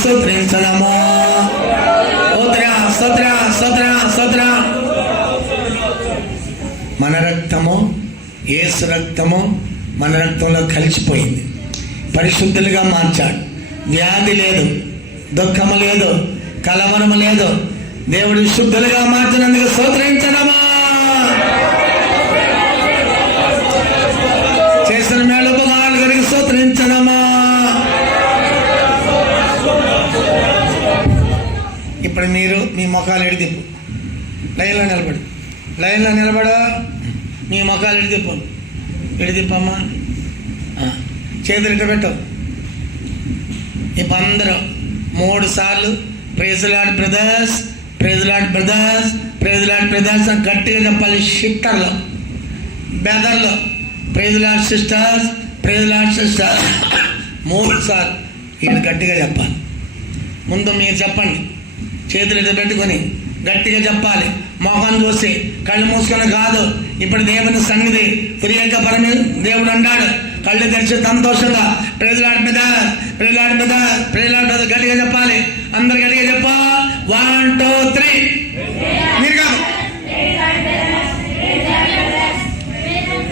స్తోత్రించదమా. మన రక్తము యేసు రక్తము మన రక్తంలో కలిసిపోయింది, పరిశుద్ధులుగా మార్చాడు. వ్యాధి లేదు, దుఃఖము లేదు, కలవరము లేదు. దేవుడు శుద్ధులుగా మార్చినందుకు స్తోత్రించదమా. చేసిన మేలు ఉపకారాల గురించి స్తోత్రించదమా. ఇప్పుడు మీరు మీ ముఖాలు ఎడిదిప్పు, లైన్లో నిలబడు, మీ ముఖాలు ఎడిదిప్పమ్మా. చేతులు ఇట్ట పెట్టు. ఇప్పుడు అందరూ 3 సార్లు praise lord brothers, praise lord brothers, praise lord brothers అని గట్టిగా చెప్పాలి. షిఫ్టర్లో, బెదర్లో praise lord sisters, praise lord sisters 3 సార్లు ఈయన గట్టిగా చెప్పాలి. ముందు మీరు చెప్పండి. చేతులు ఇటు పెట్టుకొని గట్టిగా చెప్పాలి. మొహం చూసి కళ్ళు మూసుకొని కాదు. ఇప్పుడు దేవుని సన్నిధి ప్రియంక పరమే దేవుడు అంటాడు. కళ్ళు తెరిచి సంతోషంగా ప్రేజలాడ్ మీద ప్రేజలాడ్ మీద ప్రేజలాడ్ మీద గట్టిగా చెప్పాలి. అందరు గట్టిగా చెప్ప 1 2 3. మీరు కాదు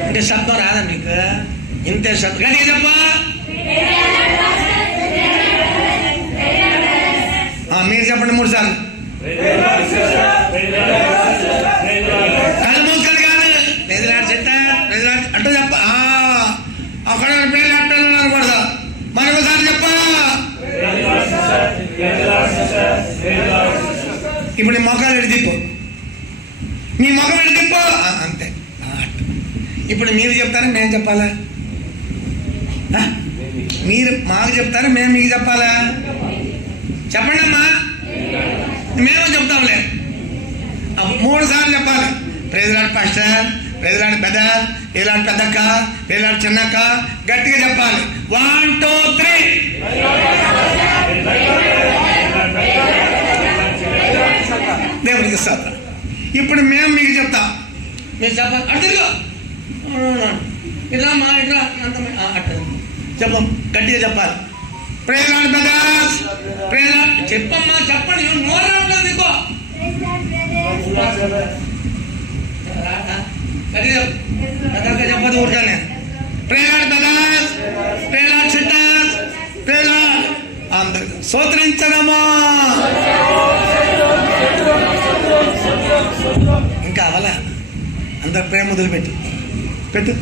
అంటే శబ్దం రాదా మీకు? ఇంతే శబ్దం. గట్టిగా చెప్ప. మీరు చెప్పండి 3 సార్లు. కళ్ళు మూసుకొని కాదు. ప్రేజలాడ్ చెట్ట ప్రేజలాడ్ అంటూ చెప్ప. అక్కడ ప్రేజలాడ్ అనకూడదు. మరొకసారి చెప్ప. ఇప్పుడు నీ మొఖాలు ఎడిదిప్పు. నీ మొఖం ఎడిదిప్పు. అంతే. ఇప్పుడు మీరు చెప్తారా మేము చెప్పాలా? మీరు మాకు చెప్తారా మేము మీకు చెప్పాలా? చెప్పండి అమ్మా. మేము చెప్తాంలే. 3 సార్లు చెప్పాలి. Praise the Lord pastor, praise the Lord brother, praise the Lord పెద్దక్క, ప్రేజలాడ్ చిన్నక్క. గట్టిగా చెప్పాలి. 1 2 3. దేవుడికి స్తోత్రం. ఇప్పుడు మేము మీకు చెప్తాం. మీరు చెప్పాలి. అర్థంగా ఇట్లా మా ఇట్లా అట్ట చెప్పం. గట్టిగా చెప్పాలి. ప్రేజలాడ్ బ్రదర్స్, ప్రేజలాడ్ చెప్పమ్మా. చెప్పండి. నోరు రావట్లేదు నీకో. గట్టిగా చెప్పదు ఊరుకానే. Praise lord brothers, praise lord sisters, praise lord అందరికి స్తోత్రించడమా. ఇంకా అవలా అందరు ప్రేమ మొదలు పెట్టు పెట్టు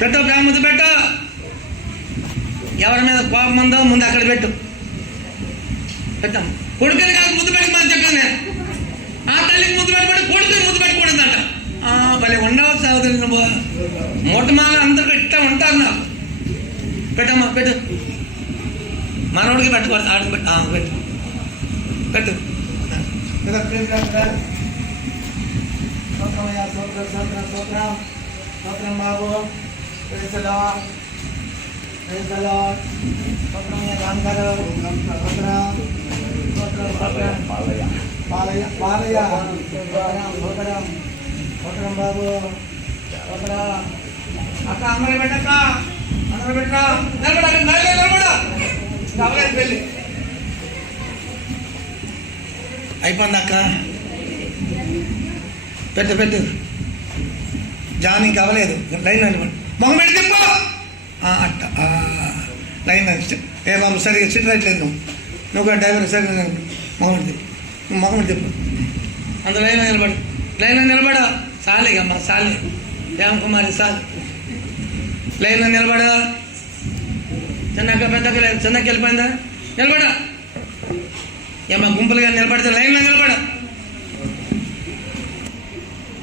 పెట్టు. ప్రేమ మొదలు పెట్టు. ఎవరి మీద కోపం ఉందో ముందు అక్కడ పెట్టు. పెట్టాం. కొడుకుని కాదు ముద్దు పెట్టి మనం చెప్పాను నేను. ఆ తల్లికి ముద్దు పెట్టుబడి కొడుకుని ముద్దు పెట్టకూడదంట. భలే ఉండవు సోదరులు. నువ్వు మొట్టమాల అందరూ ఇట్లా ఉంటారు. నాకు పెట్టమ్మా పెట్టు. మనోడికి పెట్టకూడదు. ఆడికి పెట్టు పెట్టు పెట్టు. స్తోత్రం బాబు. బాబు అక్క అందరూ పెట్టక్క. అందరూ పెట్టరా. పెళ్ళి అయిపోయింది అక్క. పెట్టు పెట్టు. జానీ కావలేదు. లైన్ నిలబడి మొహం పెట్టి తిప్పు. అట్ట లైన్ ఏ బాబు సరిగ్గా సిట్ రైట్లేదు. నువ్వు డ్రైవర్ సరిగ్గా మొహం పెట్టి నువ్వు మొహం పెట్టి తిప్పు. అందులో లైన్లో నిలబడి లైన్లో నిలబడా. సాలేగమ్మా సాలే. రామకుమారి సాల్ లైన్లో నిలబడా. చిన్నక్క పెద్దక్క లేదు. చిన్నకి వెళ్ళిపోయిందా? నిలబడా. ఏమా గుంపులుగా నిలబడితే లైన్లో నిలబడా.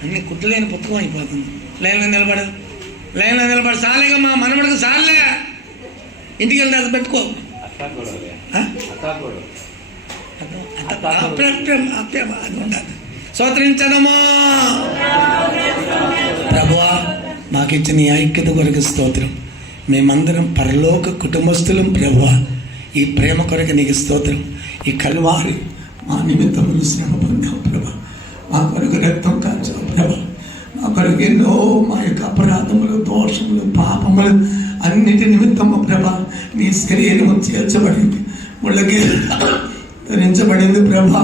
అన్ని కుట్టలేని పుస్తకం అయిపోతుంది. లైన్లో నిలబడ. లైన్లో నిలబడి సాలేగమ్మా. మనబడికి సాలే. ఇంటికి వెళ్తే అది పెట్టుకో. స్తోత్రించడమా. ప్రభువా మాకు ఇచ్చిన ఈ ఐక్యత కొరకు స్తోత్రం. మేమందరం పరలోక కుటుంబస్తులం ప్రభువా. ఈ ప్రేమ కొరకు నీకు స్తోత్రం. ఈ కల్వారి మా నిమిత్తములు శ్రమ పొందాం ప్రభా. మా కొరకు రక్తం కాల్చావు ప్రభా. మా కొరకు ఎన్నో మా యొక్క అపరాధములు, దోషములు, పాపములు అన్నిటి నిమిత్తము ప్రభా నీ శరీరం చేర్చబడింది. ముళ్ళకి ధరించబడింది ప్రభా.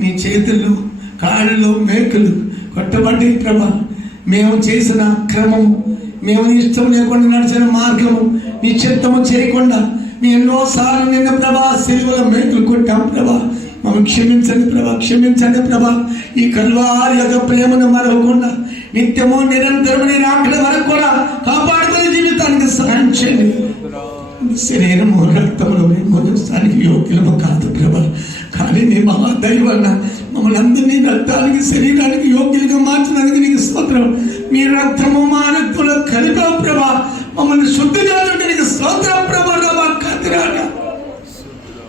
నీ చేతులు, కాళ్ళు, మేకులు కొట్టబడి ప్రభా. మేము చేసిన క్రమము, మేము ఇష్టం లేకుండా నడిచిన మార్గము, నీ చిత్తము చేయకుండా నీ ఎన్నోసార్లు నిన్న ప్రభా సిలువల మేకులు కొట్టాం ప్రభా. మమ్మల్ని క్షమించండి ప్రభా. క్షమించండి ప్రభా. ఈ కల్వారి యొక్క ప్రేమను మరవకుండా నిత్యము నిరంతరము నేను అక్కడ వరకు కూడా కాపాడుకునే జీవితానికి సహాయం చేయండి. శరీరము, రక్తములు మొదటిసారికి యోగ్యులము కాదు ప్రభా. కానీ నీ మహాదైవన్న మమ్మల్ని అందరినీ రక్తానికి, శరీరానికి యోగ్యులుగా మార్చడానికి నీకు స్తోత్రం. మీ రక్తము మా రక్తంలో కలిపావు ప్రభా. మమ్మల్ని శుద్ధి చేయాలంటే నీకు స్తోత్రం ప్రభా.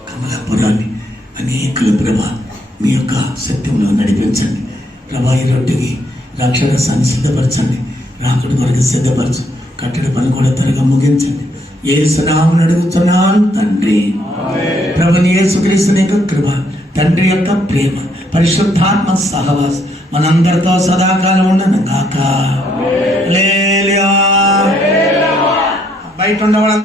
కమలాపురాన్ని అనేకులు ప్రభా మీ యొక్క సత్యంలో నడిపించండి ప్రభా. ఈ రొట్టెకి రాక్షసాన్ని సిద్ధపరచండి. రాకుడి కొరకు సిద్ధపరచు. కట్టడి పని కూడా త్వరగా ముగించండి. యేసునామమున అడుగుతున్నాను తండ్రి. ప్రభుని యేసుక్రీస్తు యొక్క కృప, తండ్రి యొక్క ప్రేమ, పరిశుద్ధాత్మ సహవాసం మనందరితో సదాకాలం ఉండను గాక. హల్లెలూయా. బయట ఉండవాళ్ళ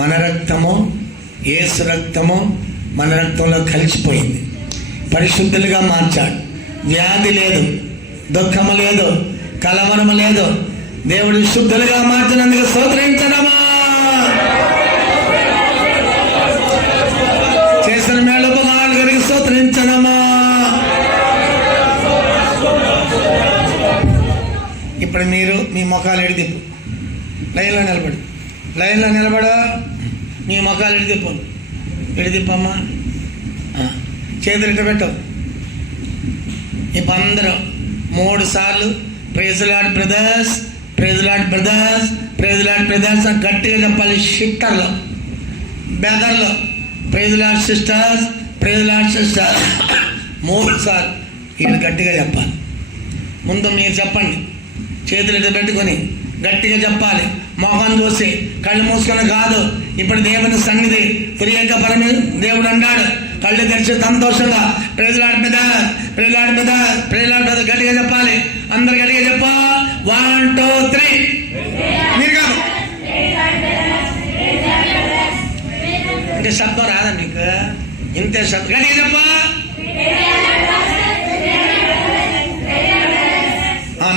మన రక్తము యేసు రక్తము మన రక్తంలో కలిసిపోయింది. పరిశుద్ధులుగా మార్చాడు. వ్యాధి లేదు, దుఃఖము లేదు, కలవరము లేదు. దేవుడు శుద్ధులుగా మార్చినందుకు స్తోత్రించడమా. చేసిన మేలుపకాలు కలిగి స్తోత్రించడమా. ఇప్పుడు మీరు మీ ముఖాలు ఎడిదిప్పు, లైన్లో నిలబడు, లైన్లో నిలబడు. మీ ముఖాలు ఎడిదిప్పు, ఎడిదిప్పమ్మా. చేతులు ఇట్ట పెట్టు. ఇప్పుడు అందరూ 3 సార్లు praise lord brothers, praise lord brothers, praise lord brothers అని గట్టిగా చెప్పాలి. షిట్టర్లో, బెదర్లో praise lord sisters, praise lord sisters 3 సార్లు వీళ్ళు గట్టిగా చెప్పాలి. ముందు మీరు చెప్పండి, చేతులు ఇటు పెట్టుకొని గట్టిగా చెప్పాలి. మొహం చూసి కళ్ళు మూసుకొని కాదు. ఇప్పుడు దేవుని సన్నిధి ప్రియంక పరమే దేవుడు అన్నాడు, కళ్ళు తెరిచి సంతోషంగా praise Lord brother, praise Lord brother, praise Lord brother గట్టిగా చెప్పాలి. అందరు గట్టిగా చెప్ప 1 2 3. మీరు కాదు, ఇంకా శబ్దం రాదా మీకు? ఇంతే శబ్దం. గట్టిగా చెప్ప.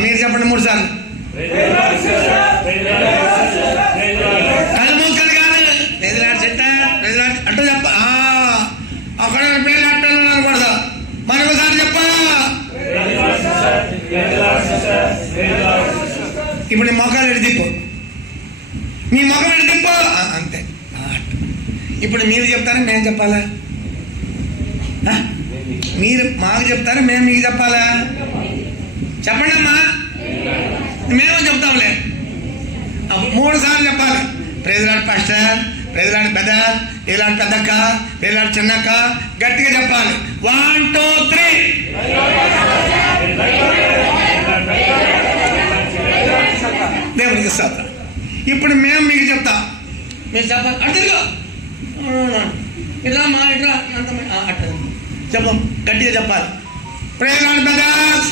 మీరు చెప్పండి 3 సార్లు. కళ్ళు మూసుకొని కాదు, praise Lord sister, praise Lord అంటూ చెప్ప. అక్కడ ప్రైజ్ లార్డ్ అనకూడదు. మరొకసారి చెప్ప. ఇప్పుడు నీ మొఖాలు ఎడిదిప్పు, నీ మొఖం ఎడిదిప్పు అంతే. ఇప్పుడు మీరు చెప్తారా మేము చెప్పాలా? మీరు మాకు చెప్తారా మేము మీకు చెప్పాలా? చెప్పండి అమ్మా, మేము చెప్తాంలే. 3 సార్లు చెప్పాలి. Praise Lord pastor, praise Lord brother, praise Lord పెద్దక్క, ప్రైజ్ లార్డ్ చిన్నక్క గట్టిగా చెప్పాలి. 1 2 3. దేవునికి స్తోత్రం. ఇప్పుడు మేము మీకు చెప్తాం, మీరు చెప్పాలి. అడ్డుగా ఇట్లా మా ఇట్లా అట్లా చెప్పం, గట్టిగా చెప్పాలి. Praise lord brothers,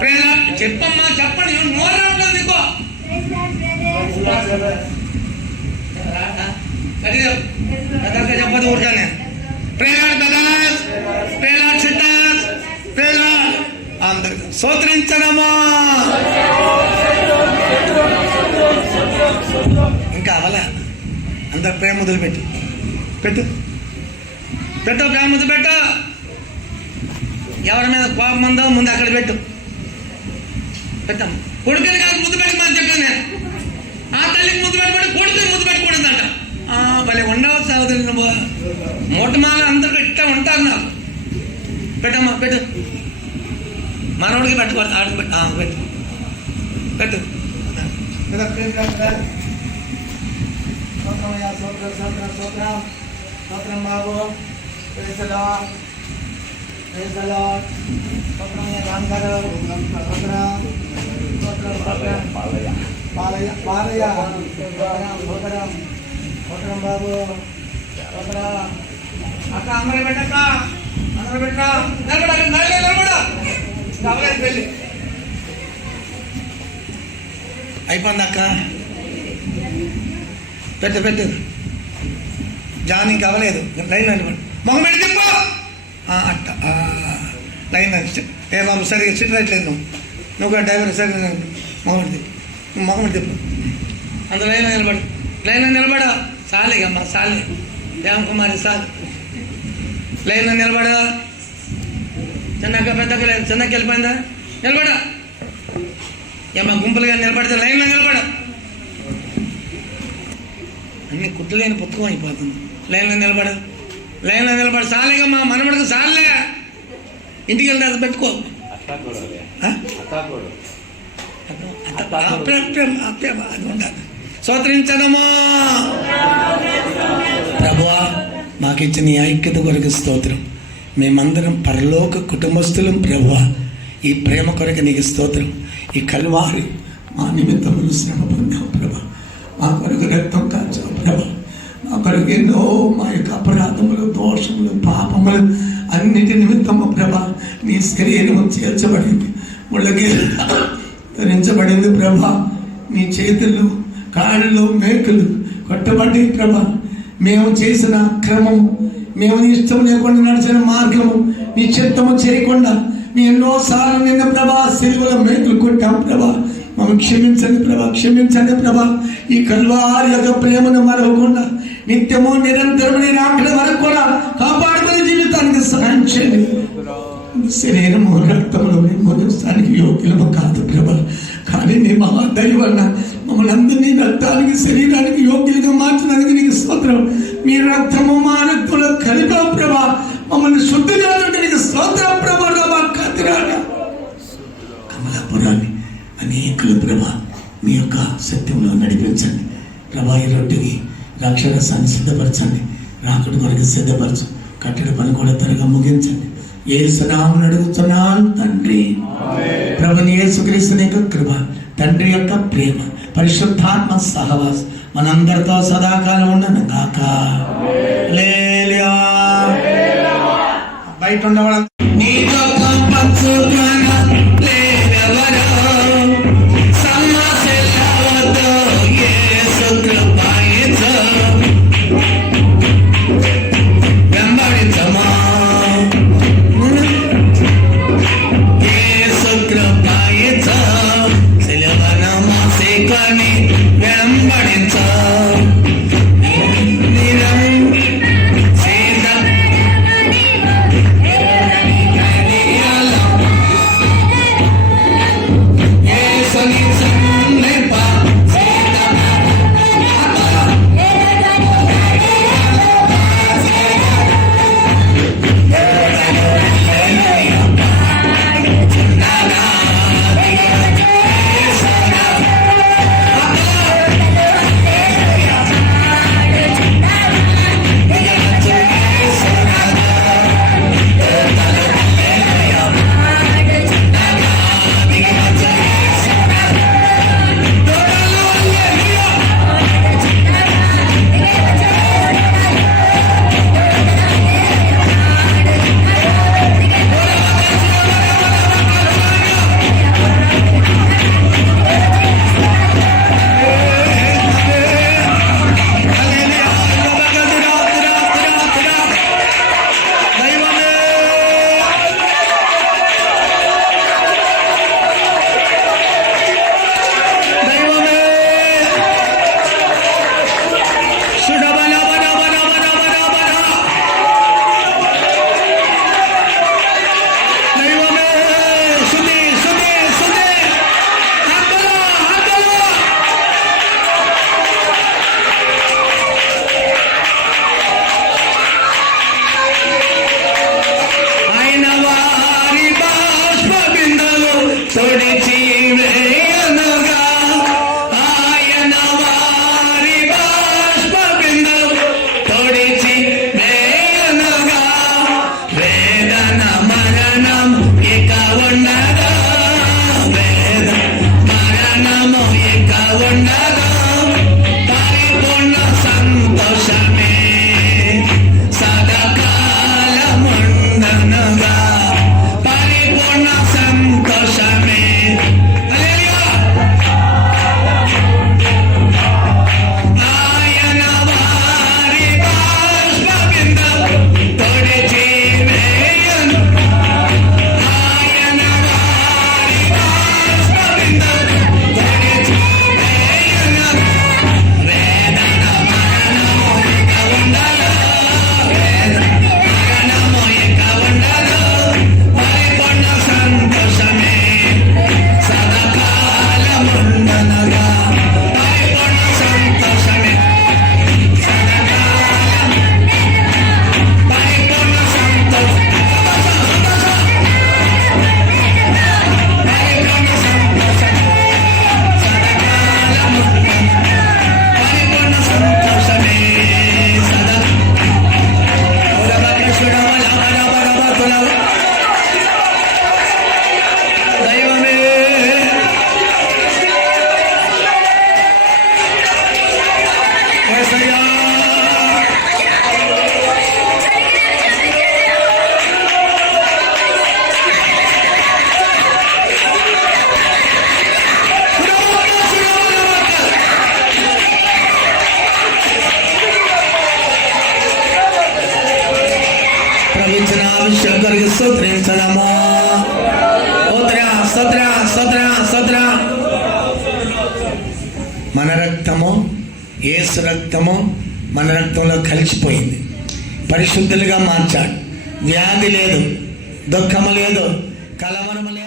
praise lord చెప్పమ్మా, చెప్పండి. నోరట్లేదు నీకో గట్టిగా చెప్పదు ఊరికానే. Praise lord brothers, praise lord sisters, praise lord అందరికి స్తోత్రించడమా. ఇంకా అవలా అందరు ప్రేమ మొదలు పెట్టు, పెట్టు పెట్టు, ప్రేమ మొదలు పెట్టు. ఎవరి మీద కోపం ఉందో ముందు అక్కడ పెట్టు, పెట్టాము. కొడుకుని కాదు ముద్దు పెట్టమని చెప్పాను నేను. ఆ తల్లికి ముద్దు పెట్టబడి కొడుకుని ముద్దు పెట్టకూడదంట. భలే ఉండవు సహోదరు, మూటమాల అందరూ ఇట్లా ఉంటారు. నాకు పెట్టమ్మా, పెట్టు. మనోడికి పెట్టకూడదు, ఆడికి పెట్టు, పెట్టు పెట్టు. సూత్రం బాబు, బాలయ్య బాబు అక్క అందరూ పెట్టక్క, అందరూ పెట్ట పెళ్ళి అయిపోయింది అక్క. పెట్టు పెట్టు. జాని ఇంకా అవ్వలేదు. లైన్ అని మొహం పెట్టి తిప్ప అట్ట లైన్ ఏ బాబు సరిగ్గా సిట్ రైట్లేదు. నువ్వు డ్రైవర్ సరిగ్గా మొహం పెట్టి నువ్వు మొహం పెట్టి తిప్పు. అంత లైన్ నిలబడు, లైన్ నిలబడ. సాలేగమ్మా, సాలే దేవకుమారి సాల్ లైన్ నిలబడా. చిన్నక్క పెద్దక్క లేదు, చిన్నకి వెళ్ళిపోయిందా? నిలబడా. ఏమా గుంపులుగా నిలబడితే లైన్లో నిలబడ. అన్ని కుట్లేని పుస్తకం అయిపోతుంది. లైన్లో నిలబడ, లైన్లో నిలబడ. సాలేగమ్మా, మనబడకు సాలే. ఇంటికి వెళ్తే అది పెట్టుకో. స్తోత్రించడమా. ప్రభువా, మాకు ఇచ్చిన ఈ ఐక్యత కొరకు స్తోత్రం. మేమందరం పరలోక కుటుంబస్తులం ప్రభువా. ఈ ప్రేమ కొరకు నీకు స్తోత్రం. ఈ కల్వారి మా నిమిత్తములు శ్రమ పొందాం ప్రభా. మా కొరకు రక్తం కాచావు ప్రభా. మా కొరకు ఎన్నో మా యొక్క అపరాధములు, దోషములు, పాపములు అన్నిటి నిమిత్తము ప్రభా నీ శరీరము చేర్చబడింది, ముళ్ళకి ధరించబడింది ప్రభా. నీ చేతులు, కాళ్ళు, మేకులు కొట్టబడి ప్రభా. మేము చేసిన క్రమము, మేము నీ ఇష్టం లేకుండా నడిచిన మార్గము, నీ చిత్తము చేయకుండా నీ ఎన్నోసార్లు నిన్న ప్రభా సిలువల మేకులు కొట్టాం ప్రభా. మమ్మల్ని క్షమించండి ప్రభా, క్షమించండి ప్రభా. ఈ కల్వారి యొక్క ప్రేమను మరవకుండా నిత్యము నిరంతరము నీ రాకడ వరకు కూడా కాపాడుకునే జీవితానికి సహాయం చేయండి. శరీరము, రక్తములు మొదటిసారికి యోగ్యులము కాదు ప్రభా. కానీ నీ మహాదయ వలన మమ్మల్ని అందరినీ రక్తానికి, శరీరానికి యోగ్యులుగా మార్చడానికి నీకు స్తోత్రం. మీ రక్తము మా రక్తంలో కలిపావు ప్రభా. మమ్మల్ని శుద్ధి చేయడానికి నీకు స్తోత్రం ప్రభా. సేవకులు ప్రభా మీ యొక్క సత్యంలో నడిపించండి ప్రభా. ఈ రొట్టెకి రక్షరసాన్ని సిద్ధపరచండి, రాకుడి కొరకు సిద్ధపరచు, కట్టడి పని కూడా త్వరగా ముగించండి. యేసు నామమున అడుగుతున్నాను తండ్రి. ప్రభుని యేసుక్రీస్తు యొక్క కృప, తండ్రి యొక్క ప్రేమ, పరిశుద్ధాత్మ సహవాసం మనందరితో సదాకాలం ఉండను గాక. హల్లెలూయా. బయట ఉండవాళ్ళ మన రక్తము యేసు రక్తము మన రక్తంలో కలిసిపోయింది, పరిశుద్ధులుగా మార్చాడు. వ్యాధి లేదు, దుఃఖము లేదు, కలవరము లేదు.